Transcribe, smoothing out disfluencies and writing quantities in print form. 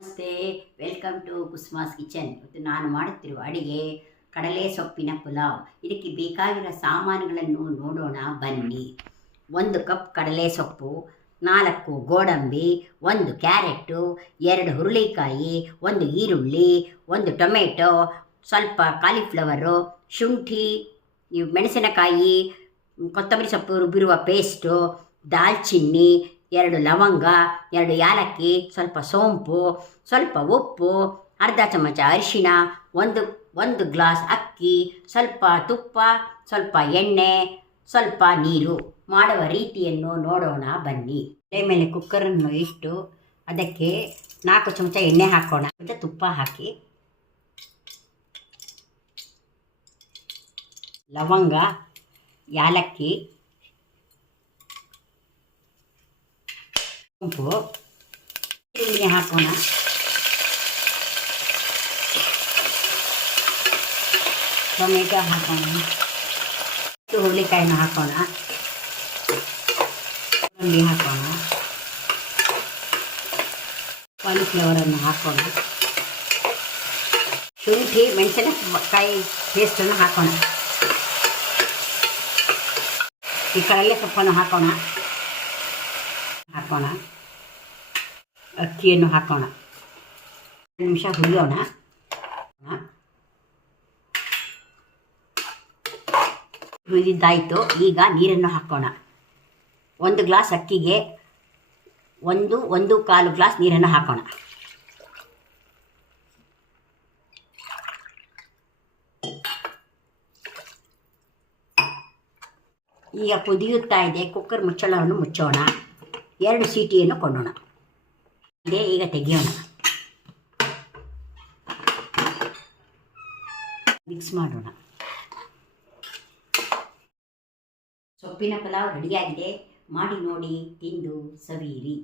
ನಮಸ್ತೆ, welcome to Kusuma's kitchen. ಇವತ್ತು ನಾನು ಮಾಡುತ್ತಿರುವ ಅಡಿಗೆ ಕಡಲೆ ಸೊಪ್ಪಿನ ಪುಲಾವ್. ಇದಕ್ಕೆ ಬೇಕಾಗಿರೋ ಸಾಮಾನುಗಳನ್ನು ನೋಡೋಣ ಬನ್ನಿ. 1 ಕಪ್ ಕಡಲೆ ಸೊಪ್ಪು, 4 ಗೋಡಂಬಿ, 1 ಕ್ಯಾರೆಟು, 2 ಹುರುಳಿಕಾಯಿ, 1 ಈರುಳ್ಳಿ, 1 ಟೊಮೆಟೊ, ಸ್ವಲ್ಪ ಕಾಲಿಫ್ಲವರು, ಶುಂಠಿ, ಮೆಣಸಿನಕಾಯಿ, ಕೊತ್ತಂಬರಿ ಸೊಪ್ಪು ರುಬ್ಬಿರುವ ಪೇಸ್ಟು, ದಾಲ್ಚಿನ್ನಿ, 2 ಲವಂಗ, 2 ಯಾಲಕ್ಕಿ, ಸ್ವಲ್ಪ ಸೋಂಪು, ಸ್ವಲ್ಪ ಉಪ್ಪು, ಅರ್ಧ ಚಮಚ ಅರಿಶಿಣ, ಒಂದು ಗ್ಲಾಸ್ ಅಕ್ಕಿ, ಸ್ವಲ್ಪ ತುಪ್ಪ, ಸ್ವಲ್ಪ ಎಣ್ಣೆ, ಸ್ವಲ್ಪ ನೀರು. ಮಾಡುವ ರೀತಿಯನ್ನು ನೋಡೋಣ ಬನ್ನಿ. ಒಲೆ ಮೇಲೆ ಕುಕ್ಕರನ್ನು ಇಟ್ಟು ಅದಕ್ಕೆ 4 ಚಮಚ ಎಣ್ಣೆ ಹಾಕೋಣ. ಮತ್ತು ತುಪ್ಪ ಹಾಕಿ, ಲವಂಗ, ಯಾಲಕ್ಕಿ, ಸೋಂಪು, ಈರುಳ್ಳಿ ಹಾಕೋಣ. ಟೊಮೆಟೊ ಹಾಕೋಣ. ಹುರುಳಿಕಾಯಿನ ಹಾಕೋಣ. ಈರುಳ್ಳಿ ಹಾಕೋಣ. ಕಾಲಿಫ್ಲವರನ್ನು ಹಾಕೋಣ. ಶುಂಠಿ ಮೆಣಸಿನಕಾಯಿ ಪೇಸ್ಟನ್ನು ಹಾಕೋಣ. ಈ ಕಡಲೆ ಸೊಪ್ಪನ್ನು ಹಾಕೋಣ. ಅಕ್ಕಿಯನ್ನು ಹಾಕೋಣ. 2 ನಿಮಿಷ ಹುರಿಯೋಣ. ಹುರಿದಿದ್ದಾಯಿತು. ಈಗ ನೀರನ್ನು ಹಾಕೋಣ. 1 ಗ್ಲಾಸ್ ಅಕ್ಕಿಗೆ 1.25 ಗ್ಲಾಸ್ ನೀರನ್ನು ಹಾಕೋಣ. ಈಗ ಕುದಿಯುತ್ತಾ ಇದೆ. ಕುಕ್ಕರ್ ಮುಚ್ಚಳವನ್ನು ಮುಚ್ಚೋಣ. 2 ಸೀಟಿಯನ್ನು ಕೊಂಡೋಣ. ಈಗ ತೆಗೆಯೋಣ. ಮಿಕ್ಸ್ ಮಾಡೋಣ. ಸೊಪ್ಪಿನ ಪಲಾವ್ ರೆಡಿಯಾಗಿದೆ. ಮಾಡಿ ನೋಡಿ, ತಿಂದು ಸವಿಯಿರಿ.